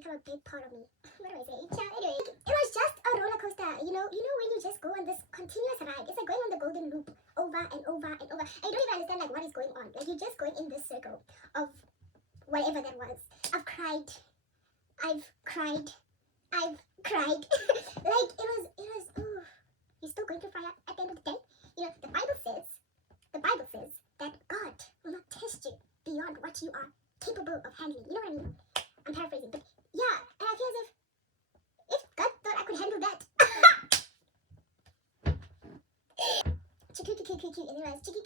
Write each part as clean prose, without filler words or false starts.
become a big part of me. What do I say? Anyway, it was just a roller coaster. You know when you just go on this continuous ride. It's like going on the golden loop over and over and over. And you don't even understand like what is going on. Like you're just going in this circle of whatever that was. I've cried. I've cried. Like it was. Oh, you're still going through fire at the end of the day. You know the Bible says that God will not test you beyond what you are capable of handling. You know what I mean? I'm paraphrasing, but yeah, and I feel as if God thought I could handle that. And it was and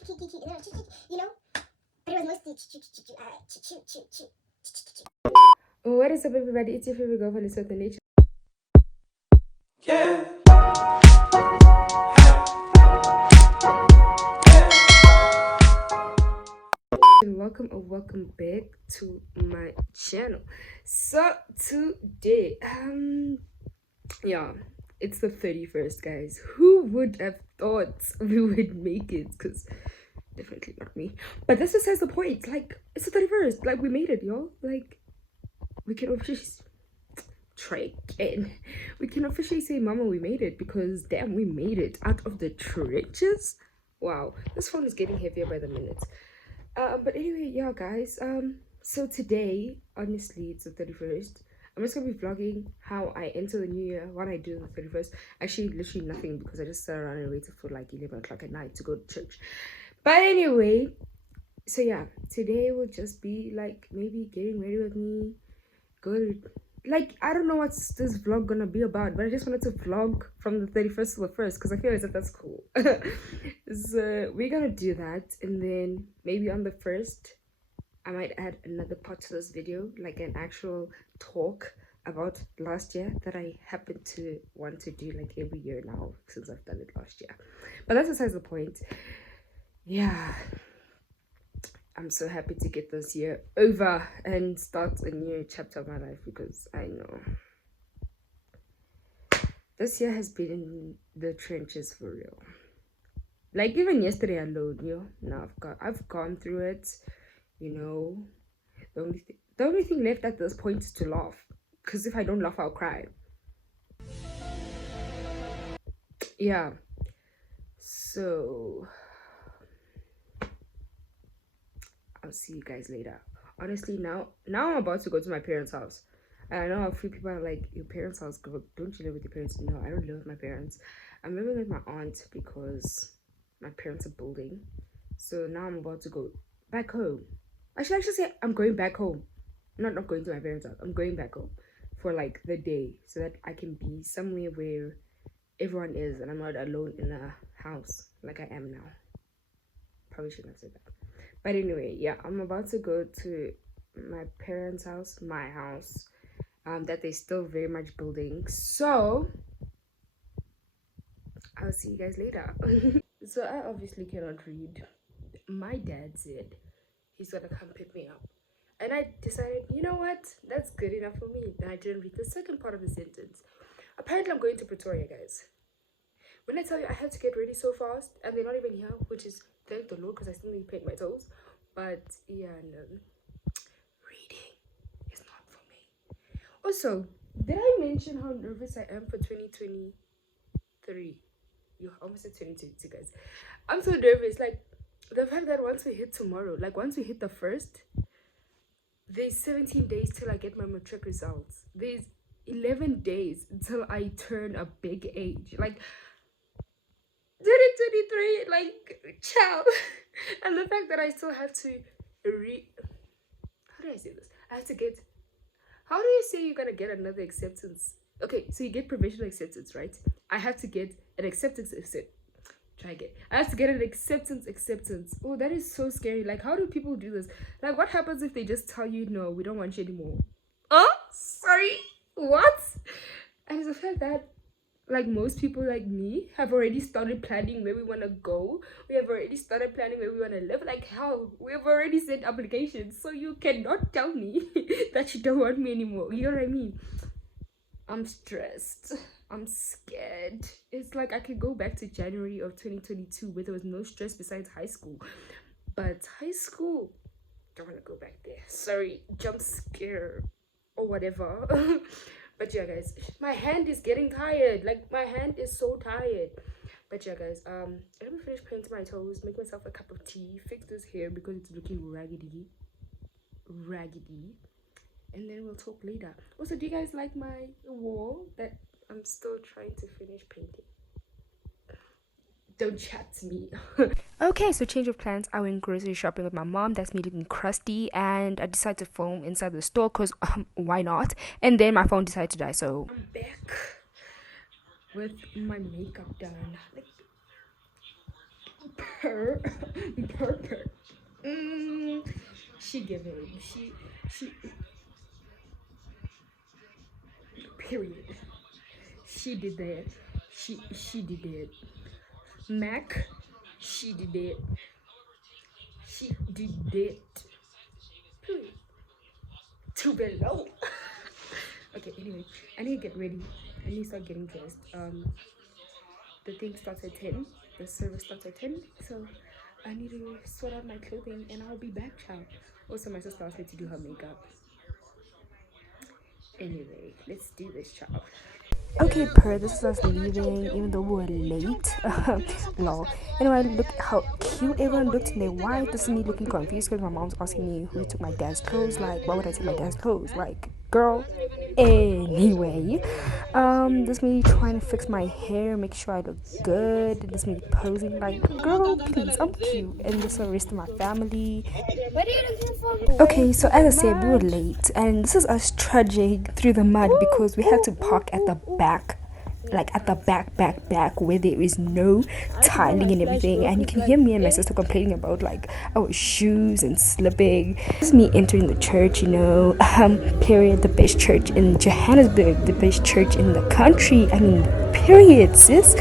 it was, you know, but it was mostly What is up, everybody? It's your favorite girl, Palesah Salani. Yeah. Welcome back to my channel. So today, yeah, it's the 31st, guys. Who would have thought we would make it? Because definitely not me. But that's besides the point. Like, it's the 31st. Like, we made it, y'all. Like, we can officially we can officially say, mama, we made it, because damn, we made it out of the trenches. Wow, this phone is getting heavier by the minute. But anyway, yeah, guys, so today, honestly, it's the 31st. I'm just gonna be vlogging how I enter the new year, what I do on the 31st. Actually, literally nothing, because I just sat around and waited for like 11 o'clock at night to go to church. But anyway, so yeah, today will just be like maybe getting ready with me, go to, like, I don't know what's this vlog gonna be about, but I just wanted to vlog from the 31st to the 1st, because I feel as if that's cool. So we're gonna do that, and then maybe on the 1st I might add another part to this video, like an actual talk about last year that I happen to want to do like every year now, since I've done it last year. But that's besides the point. Yeah, I'm so happy to get this year over and start a new chapter of my life, because I know this year has been in the trenches for real. Like, even yesterday alone, now I've gone through it, you know. The only thing left at this point is to laugh, because if I don't laugh, I'll cry. Yeah, so I'll see you guys later. Honestly, now I'm about to go to my parents' house. And I know a few people are like, your parents' house, girl, don't you live with your parents? No, I don't live with my parents. I'm living with my aunt because my parents are building. So now I'm about to go back home. I should actually say I'm going back home. Not going to my parents' house. I'm going back home for like the day, so that I can be somewhere where everyone is and I'm not alone in a house like I am now. Probably shouldn't have said that. But anyway, yeah, I'm about to go to my parents' house, my house, that they're still very much building. So I'll see you guys later. So I obviously cannot read. My dad said he's gonna come pick me up, and I decided, you know what, that's good enough for me. Then I didn't read the second part of the sentence. Apparently I'm going to Pretoria, guys. When I tell you I had to get ready so fast, and they're not even here, which is thank the Lord, because I still need to paint my toes. But yeah, no, reading is not for me. Also, did I mention how nervous I am for 2023? You almost said 2022, guys. I'm so nervous. Like, the fact that once we hit tomorrow, like once we hit the 1st, there's 17 days till I get my matric results. There's 11 days until I turn a big age. Like, 2023, like, ciao. And the fact that I still have to how do I say this? I have to get, how do you say you're gonna get another acceptance? Okay, so you get provisional acceptance, right? I have to get an acceptance. Try again. I have to get an acceptance. Oh, that is so scary. Like, how do people do this? Like, what happens if they just tell you, no, we don't want you anymore? Oh, sorry, what? And it's the fact that, like, most people like me have already started planning where we want to go. We have already started planning where we want to live. Like, how? We have already sent applications. So you cannot tell me that you don't want me anymore. You know what I mean? I'm stressed. I'm scared. It's like I could go back to January of 2022 where there was no stress besides high school. But high school, don't want to go back there. Sorry, jump scare. or whatever. But yeah, guys, my hand is getting tired. Like, my hand is so tired. But yeah, guys, let me finish painting my toes, make myself a cup of tea, fix this hair because it's looking raggedy, and then we'll talk later. Also, do you guys like my wall that I'm still trying to finish painting? Don't chat to me. Okay, so change of plans. I went grocery shopping with my mom. That's me looking crusty, and I decided to film inside the store because why not? And then my phone decided to die, so I'm back with my makeup done. Like, purr. She giving. She. Period. She did that. She did it. Mac. She did it. She did it. Period. Too below. Okay. Anyway, I need to get ready. I need to start getting dressed. The thing starts at 10. The service starts at 10. So I need to sort out my clothing and I'll be back, child. Also, my sister asked me to do her makeup. Anyway, let's do this, child. Okay, this is us leaving, even though we were late. Lol. Anyway, look how cute everyone looked in their white. This is me looking confused because my mom's asking me who took my dad's clothes. Like, why would I take my dad's clothes? Like, girl. Anyway, this is me trying to fix my hair, make sure I look good. This is me posing like, girl, please, I'm cute. And this is the rest of my family. What are you looking for? Okay, so as I said, we were late, and this is us trudging through the mud because we had to park at the back, like at the back where there is no tiling and everything. And you can hear me and my sister complaining about like our shoes and slipping. This is me entering the church, you know, period, the best church in Johannesburg, the best church in the country. I mean, period, sis.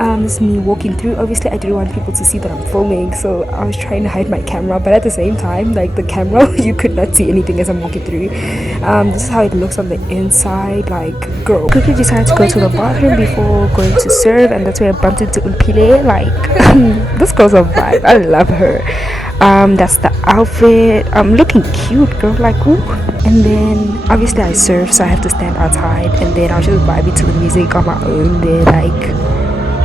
This is me walking through. Obviously I didn't want people to see that I'm filming, so I was trying to hide my camera, but at the same time, like the camera, you could not see anything as I'm walking through. This is how it looks on the inside. Like, girl, quickly decided to go to the bathroom before going to serve, and that's where I bumped into Umpile. Like, this girl's a vibe. I love her. That's the outfit. I'm looking cute, girl. Like, ooh. And then obviously I serve, so I have to stand outside, and then I was just vibing to the music on my own there. Like,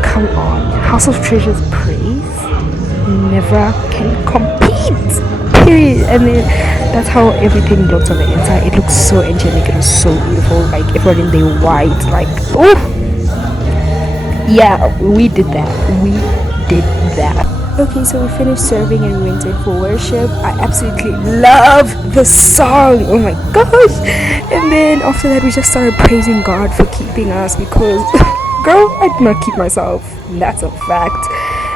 come on, House of Treasures praise never can compete, period. And then that's how everything looks on the inside. It looks so angelic, it was so beautiful. Like, everyone in their white, like, oh yeah, we did that. Okay, so we finished serving and we went in for worship. I absolutely love the song, oh my gosh. And then after that we just started praising God for keeping us because girl, I did not keep myself. That's a fact.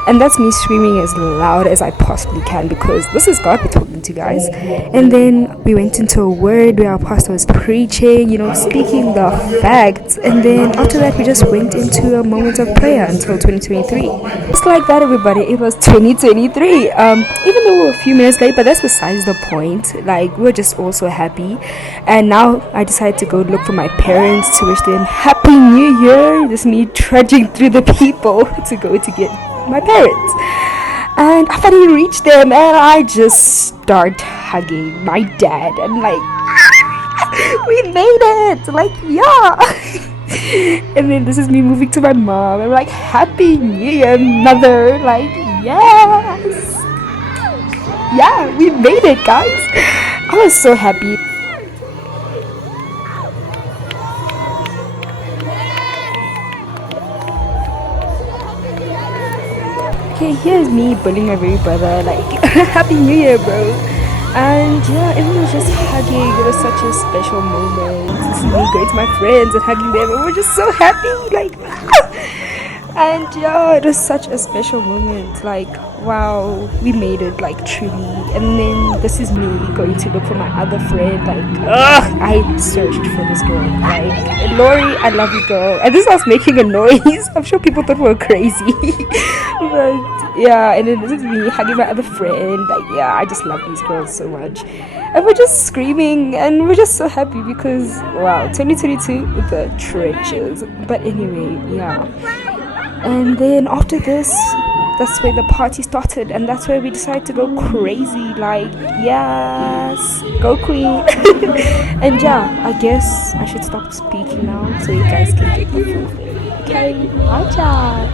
And that's me screaming as loud as I possibly can because this is God we're talking to, guys. And then we went into a word where our pastor was preaching, you know, speaking the facts. And then after that, we just went into a moment of prayer until 2023. Just like that, everybody. It was 2023. Even though we were a few minutes late, but that's besides the point. Like, we're just also happy. And now I decided to go look for my parents to wish them Happy New Year. This is me trudging through the people to go to get my parents. And I finally reached them and I just start hugging my dad and like we made it, like, yeah. And then this is me moving to my mom and like, Happy New Year, mother. Like, yes, yeah, we made it, guys. I was so happy. Okay, here's me bullying my baby brother, like, Happy New Year, bro. And yeah, everyone was just hugging. It was such a special moment to see me going to my friends and hugging them, and we're just so happy, like. And yeah, it was such a special moment. Like, wow, we made it, like, truly. And then this is me going to look for my other friend. Like, I searched for this girl. Like, Lori, I love you, girl. And this was making a noise. I'm sure people thought we were crazy. But yeah, and then this is me hugging my other friend. Like, yeah, I just love these girls so much. And we're just screaming and we're just so happy because, wow, 2022 with the trenches. But anyway, yeah. And then after this, that's where the party started, and that's where we decided to go crazy. Like, yes, go queen. And yeah, I guess I should stop speaking now so you guys can get the full thing. Okay, bye, ciao.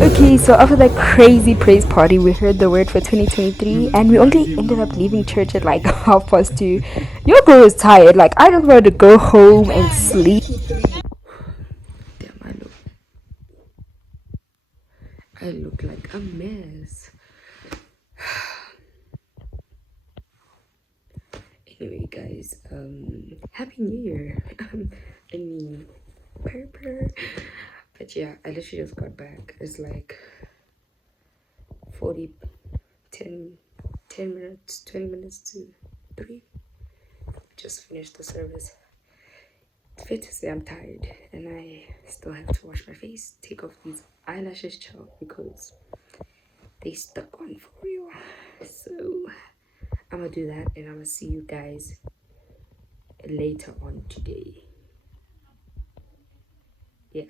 Okay, so after that crazy praise party, we heard the word for 2023, and we only ended up leaving church at like 2:30. Your girl is tired. Like, I just wanted to go home and sleep. Damn, I look like a mess. Anyway, guys, Happy New Year. I mean, purr. But yeah, I literally just got back. It's like 10 minutes, 20 minutes to 3. Just finished the service. It's fair to say I'm tired, and I still have to wash my face, take off these eyelashes, child, because they stuck on for real. So I'm gonna do that, and I'm gonna see you guys later on today. Yeah.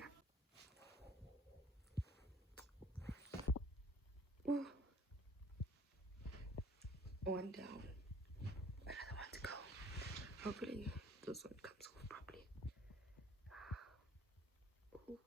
Ooh. One down, another one to go. Hopefully this one comes off properly. Ooh.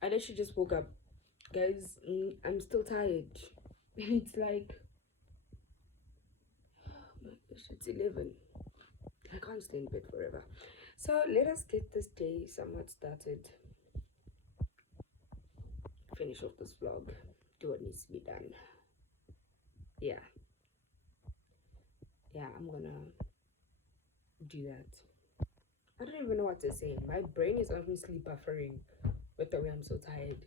I literally just woke up, guys. I'm still tired. It's like, oh my gosh, it's 11. I can't stay in bed forever. So let us get this day somewhat started. Finish off this vlog. Do what needs to be done. Yeah, I'm gonna do that. I don't even know what to say. My brain is honestly buffering with the way I'm so tired.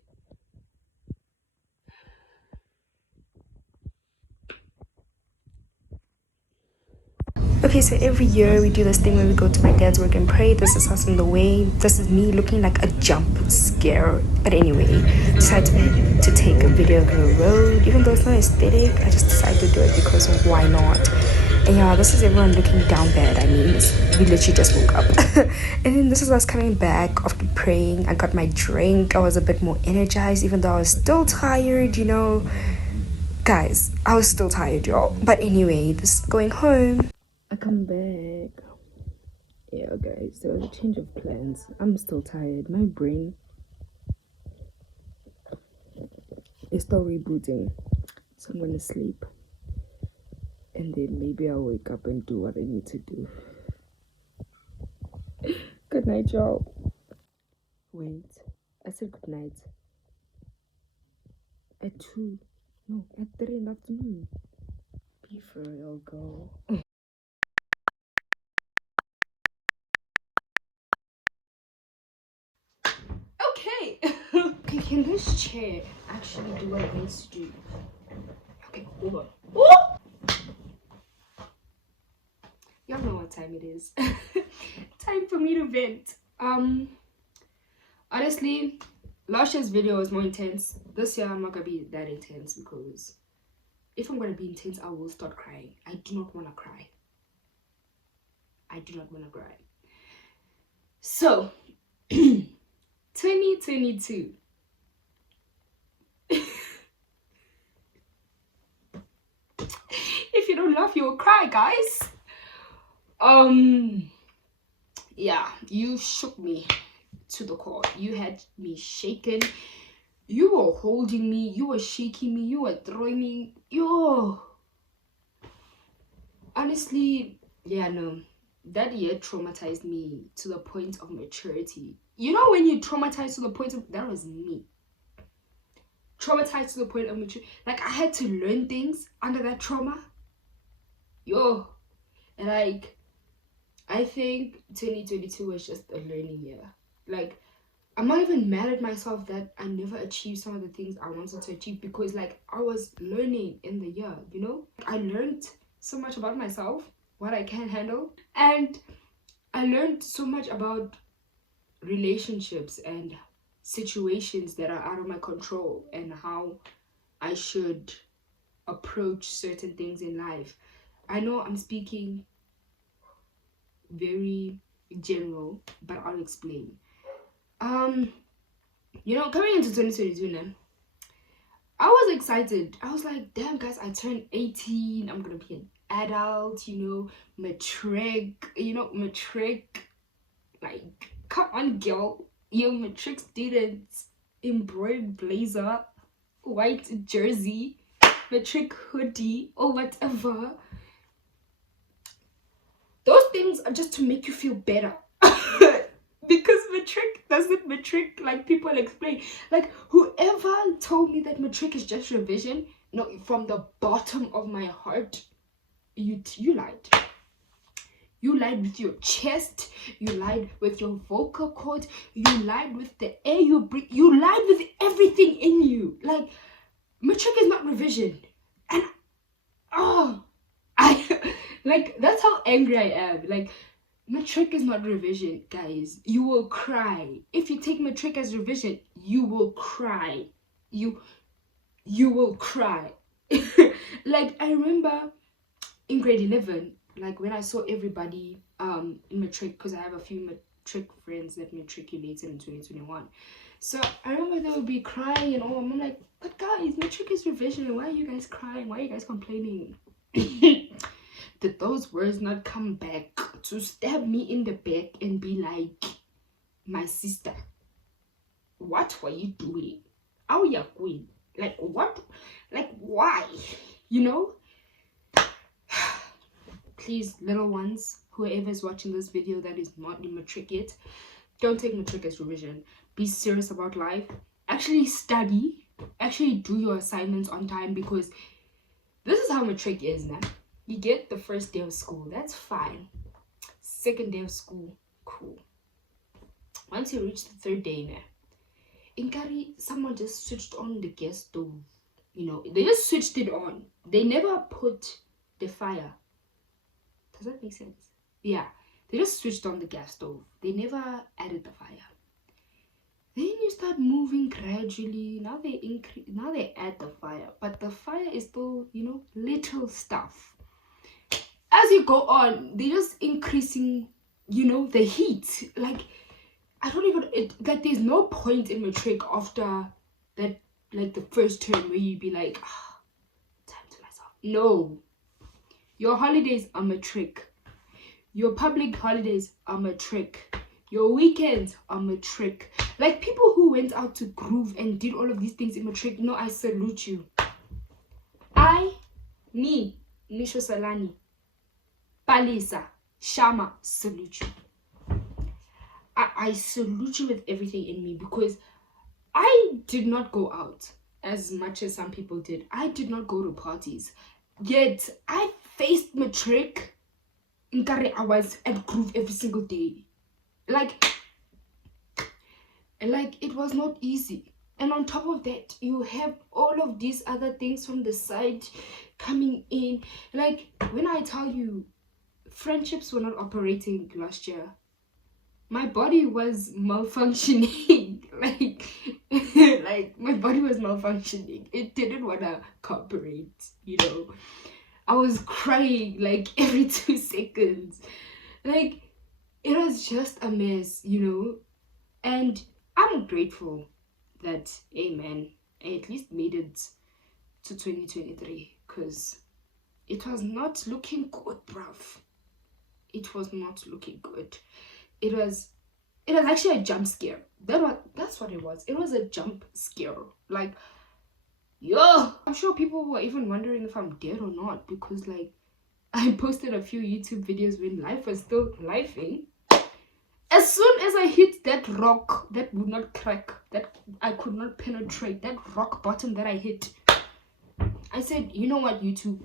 Okay, so every year we do this thing where we go to my dad's work and pray. This is us on the way. This is me looking like a jump scare. But anyway, decided to take a video of the road. Even though it's not aesthetic, I just decided to do it because why not? And yeah, this is everyone looking down bad. I mean, we literally just woke up. And then this is us coming back after praying. I got my drink. I was a bit more energized, even though I was still tired, you know. Guys, I was still tired, y'all. But anyway, this is going home. I come back. Yeah, guys, there was a change of plans. I'm still tired. My brain is still rebooting. So I'm gonna sleep. And then maybe I'll wake up and do what I need to do. Good night, y'all. said good night at 2. No, at 3 in the afternoon. Be for real, girl. Okay. Okay, can this chair actually do what it needs to do? Okay, hold on. Oh! Y'all know what time it is. Time for me to vent. Honestly, last year's video was more intense. This year I'm not gonna be that intense because if I'm gonna be intense, I will start crying. I do not wanna cry. I do not wanna cry. So 2022. If you don't laugh, you'll cry, guys. Yeah, you shook me to the core. You had me shaken. You were holding me. You were shaking me. You were throwing me. Honestly, yeah, no. That year traumatized me to the point of maturity. You know when you traumatize to the point of... That was me. Traumatized to the point of maturity. Like, I had to learn things under that trauma. And like, I think 2022 was just a learning year. Like, I'm not even mad at myself that I never achieved some of the things I wanted to achieve because, like, I was learning in the year, you know? I learned so much about myself, what I can handle, and I learned so much about relationships and situations that are out of my control and how I should approach certain things in life. I know I'm speaking very general, but I'll explain. You know, coming into 2022 now, I was excited. I was like, damn guys, I turned 18. I'm gonna be an adult, you know, matric, like, come on girl, you matric students, embroidered blazer, white jersey, matric hoodie, or whatever. Those things are just to make you feel better. Because matric doesn't matric like people explain. Like, whoever told me that matric is just revision, no, from the bottom of my heart, you lied. You lied with your chest, you lied with your vocal cords, you lied with the air you breathe, you lied with everything in you. Like, matric is not revision. And like, that's how angry I am. Like, matric is not revision, guys. You will cry. If you take matric as revision, you will cry. You will cry. Like, I remember in grade 11, like, when I saw everybody in matric, because I have a few matric friends that matriculated in 2021. So I remember they would be crying and all. I'm like, but guys, matric is revision. Why are you guys crying? Why are you guys complaining? Did those words not come back to stab me in the back and be like, my sister, what were you doing? How you going? Like, what? Like, why? You know? Please, little ones, whoever's watching this video that is not in matric yet, don't take matric as revision. Be serious about life. Actually study. Actually do your assignments on time, because this is how matric is now. You get the first day of school, that's fine. Second day of school, cool. Once you reach the third day now, in Kari, someone just switched on the gas stove. You know, they just switched it on. They never put the fire. Does that make sense? Yeah, they just switched on the gas stove. They never added the fire. Then you start moving gradually. Now they add the fire, but the fire is still, you know, little stuff. As you go on, they're just increasing, you know, the heat. Like, I don't even, like, there's no point in matric after that, like, the first term where you'd be like, time to myself. No. Your holidays are matric. Your public holidays are matric. Your weekends are matric. Like, people who went out to groove and did all of these things in matric, no, I salute you. Nisho Salani, Palesah, Shama, salute you. I salute you with everything in me, because I did not go out as much as some people did. I did not go to parties. Yet I faced matric. I was at groove every single day. Like it was not easy. And on top of that, you have all of these other things from the side coming in. Like, when I tell you, friendships were not operating last year. My body was malfunctioning. like my body was malfunctioning. It didn't want to cooperate, you know. I was crying like every 2 seconds. Like, it was just a mess, you know. And I'm grateful that, amen, I at least made it to 2023, because it was not looking good, bruv. It was not looking good. It was actually a jump scare. That's what it was. It was a jump scare. Like, yo, I'm sure people were even wondering if I'm dead or not, because like I posted a few YouTube videos when life was still lifing. As soon as I hit that rock that would not crack, that I could not penetrate, that rock bottom that I hit, I said, you know what, YouTube,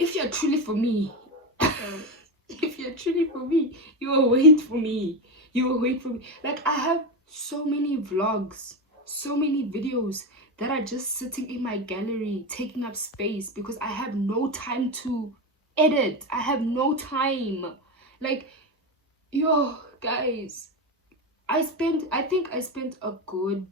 if you're truly for me, if you're truly for me, you will wait for me. You will wait for me. Like, I have so many vlogs, so many videos that are just sitting in my gallery, taking up space, because I have no time to edit. I have no time. Like, yo, guys, I think I spent a good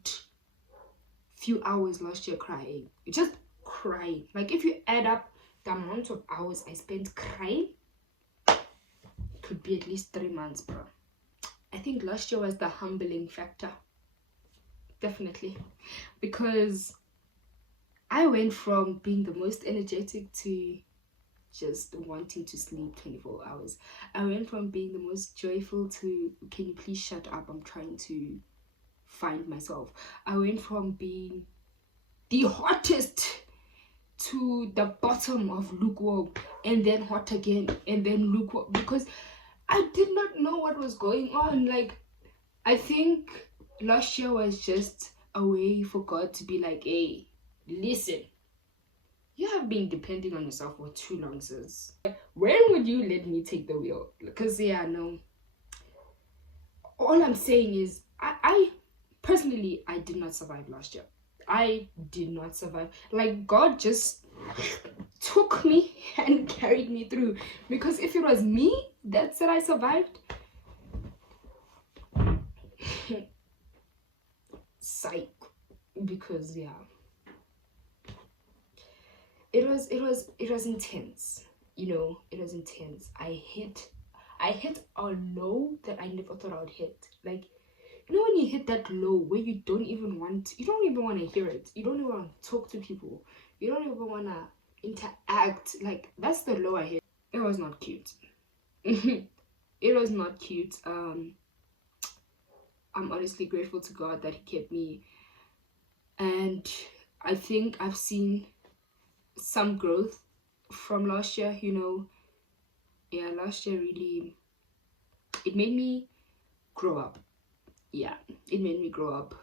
few hours last year crying. Just crying. Like, if you add up the amount of hours I spent crying, it could be at least 3 months, bro. I think last year was the humbling factor. Definitely. Because I went from being the most energetic to just wanting to sleep 24 hours. I went from being the most joyful to, can you please shut up, I'm trying to find myself. I went from being the hottest to the bottom of lukewarm, and then hot again, and then lukewarm, because I did not know what was going on. Like, I think last year was just a way for God to be like, hey, listen, you have been depending on yourself for too long, sis. When would you let me take the wheel? Because, yeah, no. All I'm saying is, I personally, I did not survive last year. I did not survive. Like, God just took me and carried me through. Because if it was me that said I survived, psych. Because, yeah, it was intense, you know. It was intense. I hit a low that I never thought I would hit. Like, you know, when you hit that low where you don't even want to hear it, you don't even want to talk to people, you don't even want to interact. Like, that's the low I hit. It was not cute. It was not cute. I'm honestly grateful to God that he kept me, and I think I've seen some growth from last year, you know. Yeah, last year really, it made me grow up. Yeah, it made me grow up,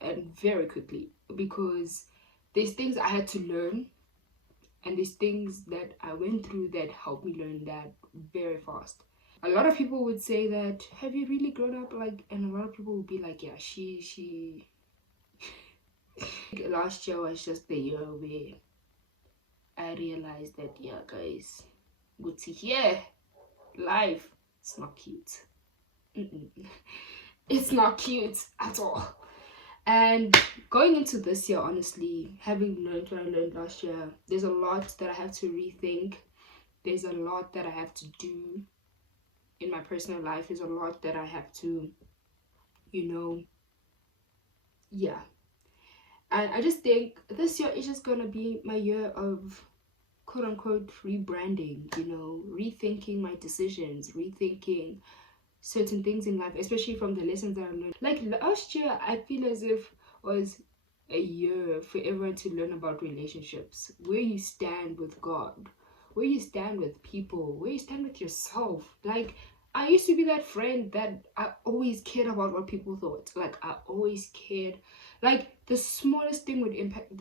and very quickly, because there's things I had to learn, and there's things that I went through that helped me learn that very fast. A lot of people would say that, have you really grown up? Like, and a lot of people would be like, yeah, she last year was just the year where I realized that, yeah, guys, good to hear, life, it's not cute. It's not cute at all. And going into this year, honestly, having learned what I learned last year, there's a lot that I have to rethink. There's a lot that I have to do in my personal life. There's a lot that I have to, you know, yeah. And I just think this year is just gonna be my year of quote unquote rebranding, you know, rethinking my decisions, rethinking certain things in life, especially from the lessons that I learned. Like, last year, I feel as if was a year for everyone to learn about relationships, where you stand with God, where you stand with people, where you stand with yourself. Like, I used to be that friend that I always cared about what people thought. Like I always cared. Like the smallest thing would impact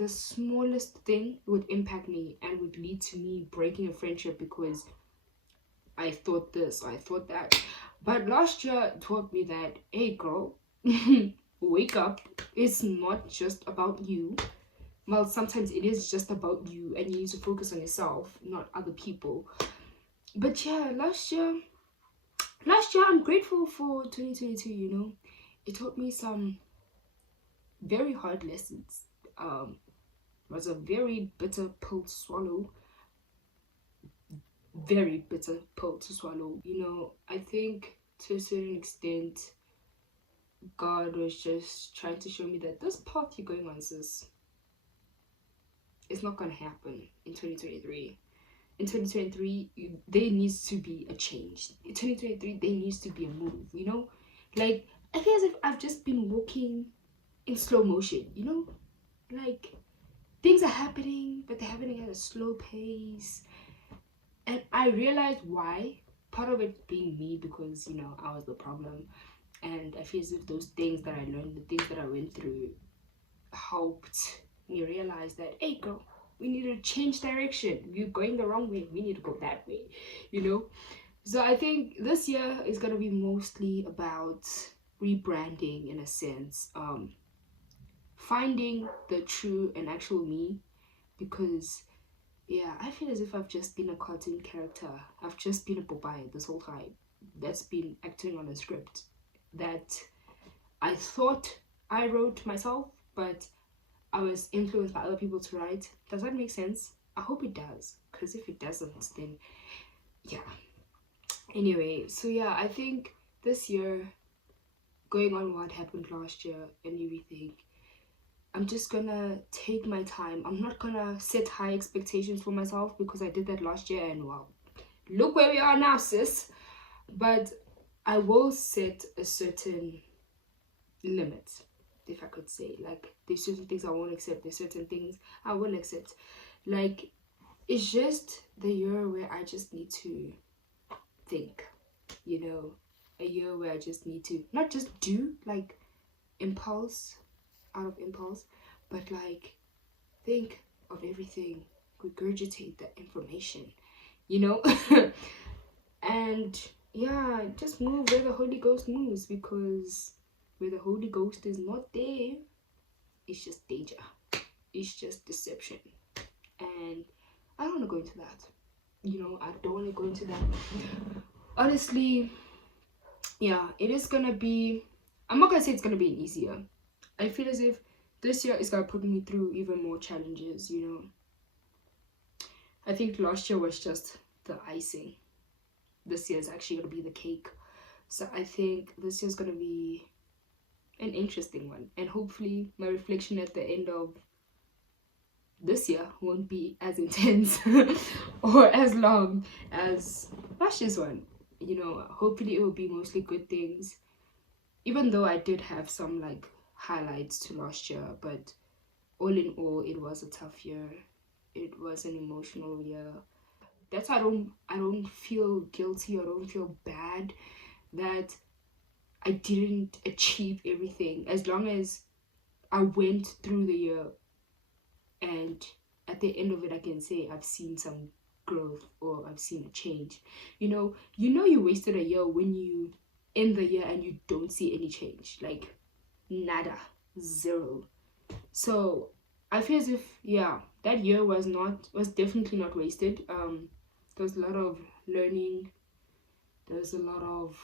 me and would lead to me breaking a friendship because I thought this, I thought that. But last year taught me that, hey girl, wake up. It's not just about you. Well, sometimes it is just about you and you need to focus on yourself, not other people. But yeah, last year I'm grateful for 2022, you know. It taught me some very hard lessons. It was a very bitter pill to swallow. Very bitter pill to swallow. You know, I think to a certain extent God was just trying to show me that this path you're going on, sis, it's not gonna happen in 2023. In 2023, there needs to be a change. In 2023, there needs to be a move, you know? Like, I feel as if I've just been walking in slow motion, you know? Like, things are happening, but they're happening at a slow pace. And I realized why. Part of it being me, because, you know, I was the problem. And I feel as if those things that I learned, the things that I went through, helped me realize that, hey girl, we need to change direction. You're going the wrong way, we need to go that way, you know. So I think this year is going to be mostly about rebranding, in a sense, finding the true and actual me. Because yeah, I feel as if I've just been a cartoon character. I've just been a Popeye this whole time that's been acting on a script that I thought I wrote myself, but I was influenced by other people to write. Does that make sense? I hope it does, because if it doesn't, then yeah. Anyway, so yeah, I think this year, going on what happened last year and everything, I'm just gonna take my time. I'm not gonna set high expectations for myself, because I did that last year and wow, look where we are now, sis. But I will set a certain limit, if I could say. Like, there's certain things I won't accept, there's certain things I will accept. Like, it's just the year where I just need to think, you know, a year where I just need to not just do like out of impulse, but like think of everything, regurgitate the information, you know. And yeah, just move where the Holy Ghost moves, because where the Holy Ghost is not there, it's just danger, it's just deception. And I don't want to go into that, you know. I don't want to go into that, honestly. Yeah, it is gonna be, I'm not gonna say it's gonna be an easy year. I feel as if this year is gonna put me through even more challenges, you know. I think last year was just the icing. This year is actually gonna be the cake. So I think this year's gonna be an interesting one, and hopefully my reflection at the end of this year won't be as intense or as long as last year's one, you know. Hopefully it will be mostly good things, even though I did have some like highlights to last year. But all in all, it was a tough year. It was an emotional year. That's why I don't feel guilty, or don't feel bad that I didn't achieve everything, as long as I went through the year and at the end of it I can say I've seen some growth, or I've seen a change. You know you wasted a year when you end the year and you don't see any change, like nada, zero. So I feel as if, yeah, that year was definitely not wasted. There was a lot of learning, there was a lot of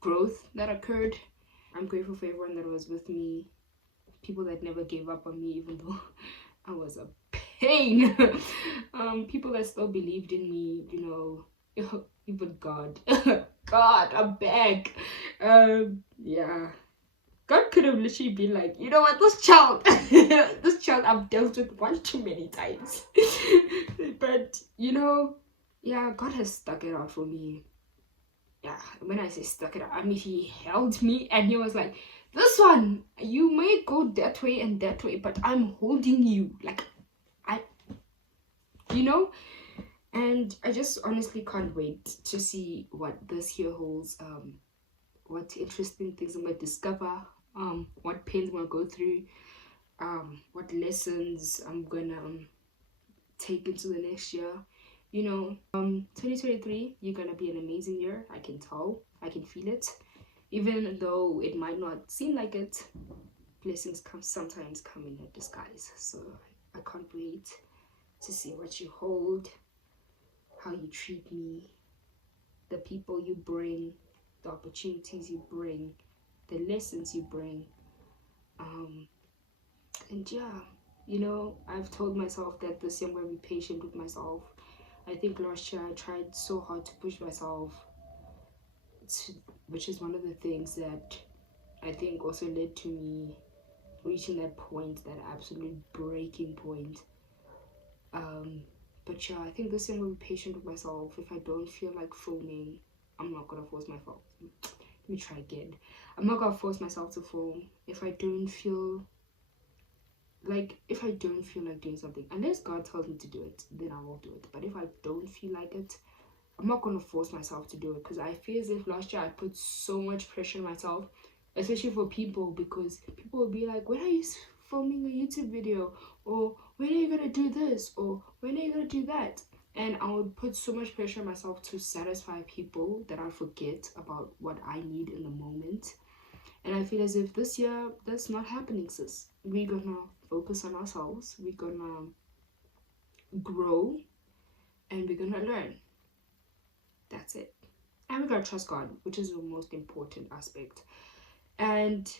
growth that occurred. I'm grateful for everyone that was with me, people that never gave up on me even though I was a pain. People that still believed in me, you know. Even God. God, I'm back. Yeah, God could have literally been like, you know what, this child this child I've dealt with one too many times. But you know, yeah, God has stuck it out for me. Yeah, when I say stuck it out, I mean he held me and he was like, this one, you may go that way and that way, but I'm holding you, like, you know. And I just honestly can't wait to see what this year holds, what interesting things I'm going to discover, what pains I'm going to go through, what lessons I'm going to take into the next year. 2023, you're going to be an amazing year. I can tell, I can feel it. Even though it might not seem like it, blessings sometimes come in a disguise. So I can't wait to see what you hold, how you treat me, the people you bring, the opportunities you bring, the lessons you bring. And yeah, I've told myself that this year I'm going to be patient with myself. I think last year I tried so hard to push myself, which is one of the things that I think also led to me reaching that point, that absolute breaking point. But yeah, I think this year I'm going to be patient with myself. If I don't feel like filming, I'm not going to force myself. Let me try again. I'm not going to force myself to film if I don't feel like doing something. Unless God tells me to do it, then I will do it. But if I don't feel like it, I'm not going to force myself to do it, because I feel as if last year I put so much pressure on myself, especially for people, because people will be like, when are you filming a YouTube video, or when are you going to do this, or when are you going to do that? And I would put so much pressure on myself to satisfy people that I forget about what I need in the moment. And I feel as if this year that's not happening, sis. We're gonna focus on ourselves, we're gonna grow, and we're gonna learn. That's it. And we gotta trust God, which is the most important aspect. And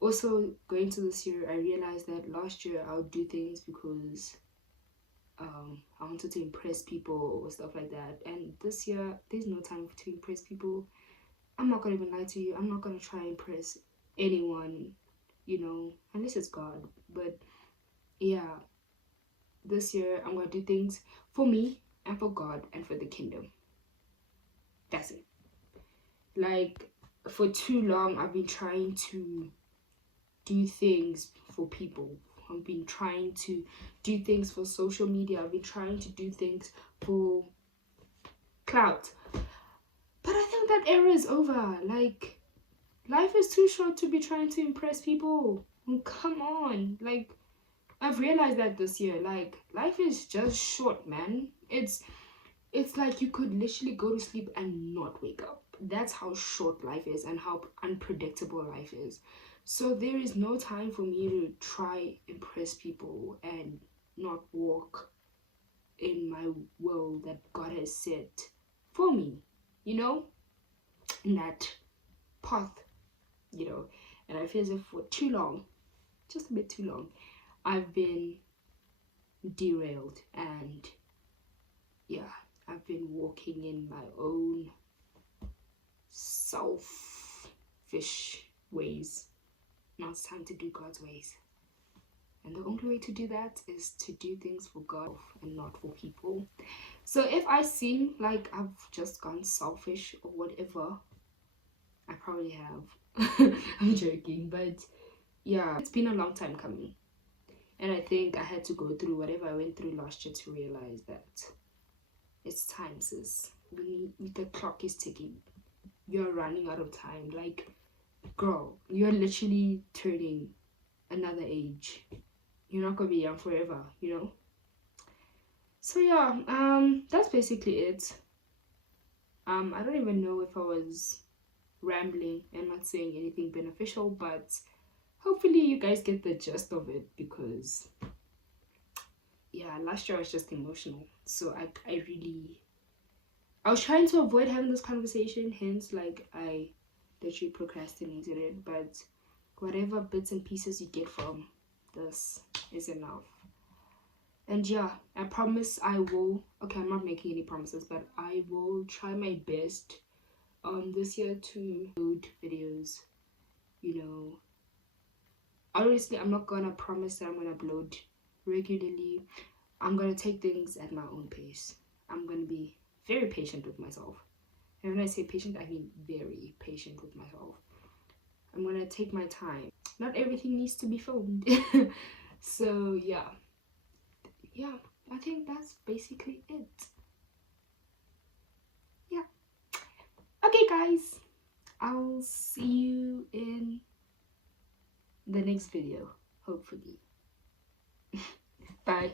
also going to this year, I realized that last year I would do things because I wanted to impress people or stuff like that. And this year, there's no time to impress people. I'm not gonna even lie to you. I'm not gonna try and impress anyone, unless it's God. But yeah, this year I'm gonna do things for me and for God and for the kingdom. That's it. Like, for too long, I've been trying to do things for people. I've been trying to do things for social media. I've been trying to do things for clout. But I think that era is over. Like, life is too short to be trying to impress people. Come on. Like, I've realized that this year. Like, life is just short, man. It's like you could literally go to sleep and not wake up. That's how short life is and how unpredictable life is. So there is no time for me to try impress people and not walk in my will that God has set for me, in that path, and I feel as if for too long, just a bit too long, I've been derailed, and yeah, I've been walking in my own selfish ways. Now it's time to do God's ways. And the only way to do that is to do things for God and not for people. So if I seem like I've just gone selfish or whatever, I probably have. I'm joking, but yeah, it's been a long time coming. And I think I had to go through whatever I went through last year to realize that it's time, sis. The clock is ticking. You're running out of time. Like, girl, you're literally turning another age. You're not gonna be young forever, So yeah, that's basically it. I don't even know if I was rambling and not saying anything beneficial, but hopefully you guys get the gist of it, because yeah, last year I was just emotional. So I was trying to avoid having this conversation, hence like I literally procrastinated it, but whatever bits and pieces you get from this is enough. And yeah, I promise I will, okay, I'm not making any promises, but I will try my best this year to upload videos. Obviously I'm not gonna promise that I'm gonna upload regularly. I'm gonna take things at my own pace. I'm gonna be very patient with myself. And when I say patient, I mean very patient with myself. I'm gonna take my time. Not everything needs to be filmed. So yeah, I think that's basically it. Okay, guys, I'll see you in the next video, hopefully. Bye.